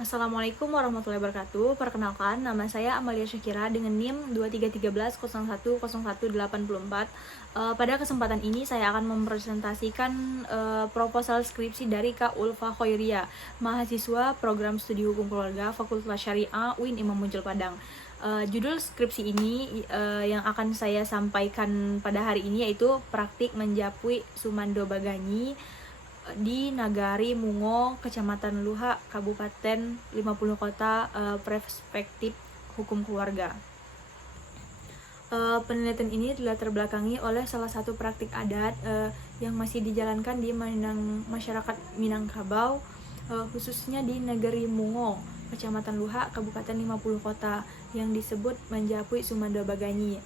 Assalamualaikum warahmatullahi wabarakatuh. Perkenalkan, nama saya Amalia Syakira dengan NIM 2313010184. Pada kesempatan ini saya akan mempresentasikan proposal skripsi dari Kak Ulfa Khoiria, mahasiswa Program Studi Hukum Keluarga Fakultas Syariah UIN Imam Bonjol Padang. Judul skripsi ini yang akan saya sampaikan pada hari ini yaitu Praktik Menjapui Sumando Baganyi di Nagari Mungo, Kecamatan Luha, Kabupaten 50 Kota, Perspektif Hukum Keluarga. Penelitian ini dilatar belakangi oleh salah satu praktik adat yang masih dijalankan di masyarakat Minangkabau, khususnya di Nagari Mungo, Kecamatan Luha, Kabupaten 50 Kota, yang disebut Menjapui Sumando Baganyi.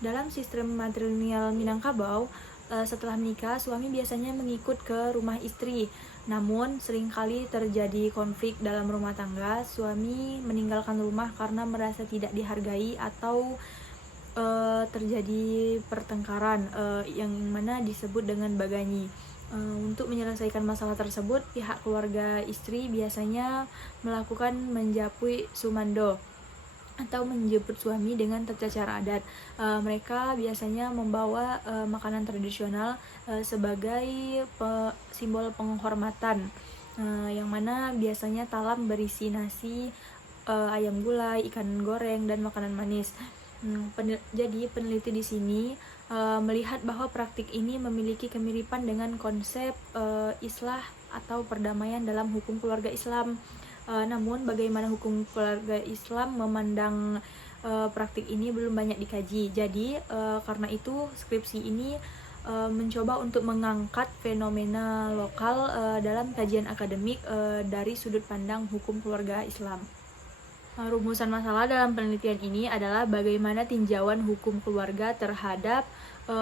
Dalam sistem matrilineal Minangkabau, setelah menikah, suami biasanya mengikut ke rumah istri. Namun, seringkali terjadi konflik dalam rumah tangga. Suami meninggalkan rumah karena merasa tidak dihargai atau terjadi pertengkaran yang mana disebut dengan baganyi. Untuk menyelesaikan masalah tersebut, pihak keluarga istri biasanya melakukan menjapui sumando atau menjemput suami dengan tata cara adat. Mereka biasanya membawa makanan tradisional sebagai simbol penghormatan, yang mana biasanya talam berisi nasi, ayam gulai, ikan goreng, dan makanan manis. Jadi peneliti di sini melihat bahwa praktik ini memiliki kemiripan dengan konsep islah atau perdamaian dalam hukum keluarga Islam. Namun bagaimana hukum keluarga Islam memandang praktik ini belum banyak dikaji. Jadi karena itu skripsi ini mencoba untuk mengangkat fenomena lokal dalam kajian akademik dari sudut pandang hukum keluarga Islam. Rumusan masalah dalam penelitian ini adalah bagaimana tinjauan hukum keluarga terhadap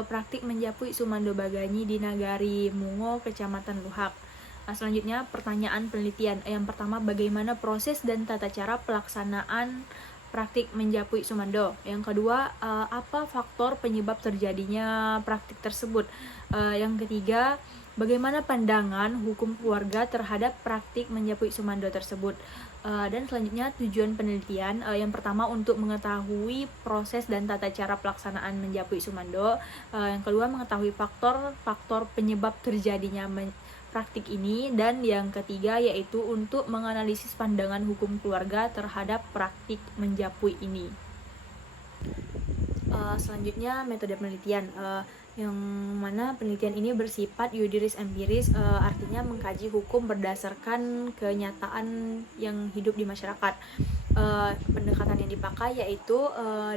praktik menjapui sumando baganyi di Nagari Mungo, Kecamatan Luhak. Selanjutnya pertanyaan penelitian. Yang pertama, bagaimana proses dan tata cara pelaksanaan praktik menjapui sumando. Yang kedua, apa faktor penyebab terjadinya praktik tersebut. Yang ketiga, bagaimana pandangan hukum keluarga terhadap praktik menjapui sumando tersebut. Dan selanjutnya tujuan penelitian. Yang pertama, untuk mengetahui proses dan tata cara pelaksanaan menjapui sumando. Yang kedua, mengetahui faktor penyebab terjadinya praktik ini, dan yang ketiga yaitu untuk menganalisis pandangan hukum keluarga terhadap praktik menjapui ini. Selanjutnya metode penelitian, yang mana penelitian ini bersifat yudiris empiris, artinya mengkaji hukum berdasarkan kenyataan yang hidup di masyarakat. Pendekatan yang dipakai yaitu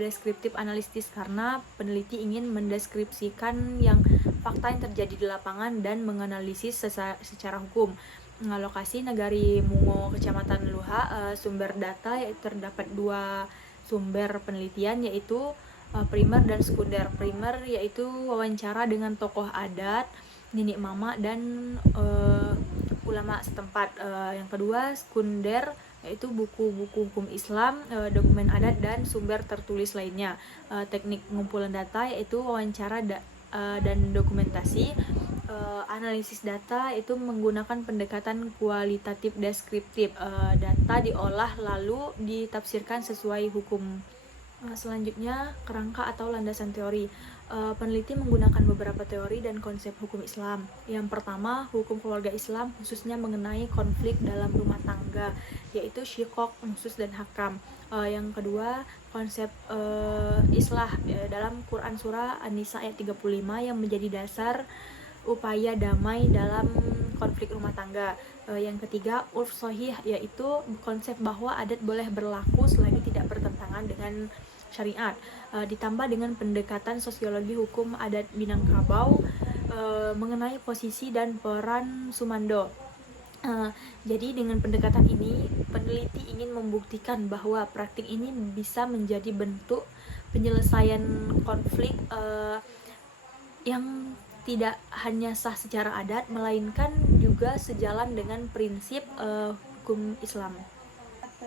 deskriptif analisis, karena peneliti ingin mendeskripsikan yang fakta yang terjadi di lapangan dan menganalisis secara hukum. Lokasi Nagari Mungo, Kecamatan Luha, sumber data yaitu terdapat dua sumber penelitian yaitu primer dan sekunder. Primer yaitu wawancara dengan tokoh adat, nenek mama, dan ulama setempat. Yang kedua, sekunder yaitu buku-buku hukum Islam, dokumen adat, dan sumber tertulis lainnya. Teknik pengumpulan data yaitu wawancara dan dokumentasi. Analisis data itu menggunakan pendekatan kualitatif deskriptif. Data diolah lalu ditafsirkan sesuai hukum. Selanjutnya, kerangka atau landasan teori. Peneliti menggunakan beberapa teori dan konsep hukum Islam. Yang pertama, hukum keluarga Islam khususnya mengenai konflik dalam rumah tangga, yaitu syikok, nusus, dan hakam. Yang kedua, konsep islah dalam Quran Surah An-Nisa ayat 35 yang menjadi dasar upaya damai dalam konflik rumah tangga. Yang ketiga, urf sohih, yaitu konsep bahwa adat boleh berlaku selagi tidak bertentangan dengan syariat, ditambah dengan pendekatan sosiologi hukum adat Minangkabau mengenai posisi dan peran sumando. Jadi dengan pendekatan ini, peneliti ingin membuktikan bahwa praktik ini bisa menjadi bentuk penyelesaian konflik yang tidak hanya sah secara adat, melainkan juga sejalan dengan prinsip hukum Islam.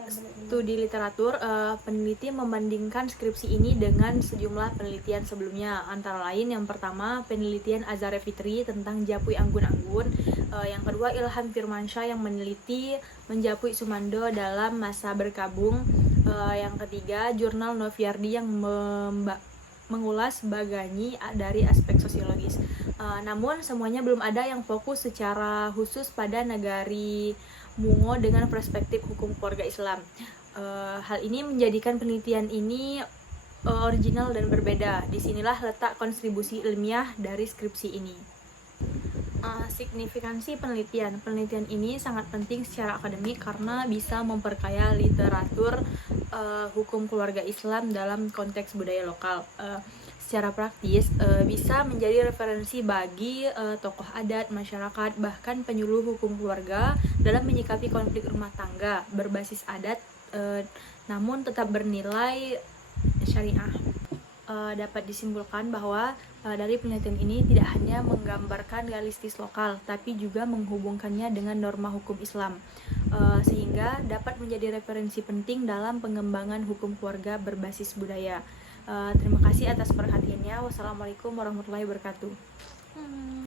studi literatur, peneliti membandingkan skripsi ini dengan sejumlah penelitian sebelumnya. Antara lain, yang pertama penelitian Azhar Fitri tentang Japui Anggun-Anggun, yang kedua Ilham Firmansyah yang meneliti Menjapui Sumando dalam masa berkabung, yang ketiga jurnal Noviardi yang mengulas Baganyi dari aspek sosiologis. Namun semuanya belum ada yang fokus secara khusus pada Nagari Mungo dengan perspektif hukum keluarga Islam. Hal ini menjadikan penelitian ini original dan berbeda. Disinilah letak kontribusi ilmiah dari skripsi ini. Signifikansi penelitian. Penelitian ini sangat penting secara akademik karena bisa memperkaya literatur hukum keluarga Islam dalam konteks budaya lokal. Secara praktis bisa menjadi referensi bagi tokoh adat, masyarakat, bahkan penyuluh hukum keluarga dalam menyikapi konflik rumah tangga berbasis adat namun tetap bernilai syariah. Dapat disimpulkan bahwa dari penelitian ini tidak hanya menggambarkan realistis lokal, tapi juga menghubungkannya dengan norma hukum Islam, sehingga dapat menjadi referensi penting dalam pengembangan hukum keluarga berbasis budaya. Terima kasih atas perhatiannya. Wassalamualaikum warahmatullahi wabarakatuh.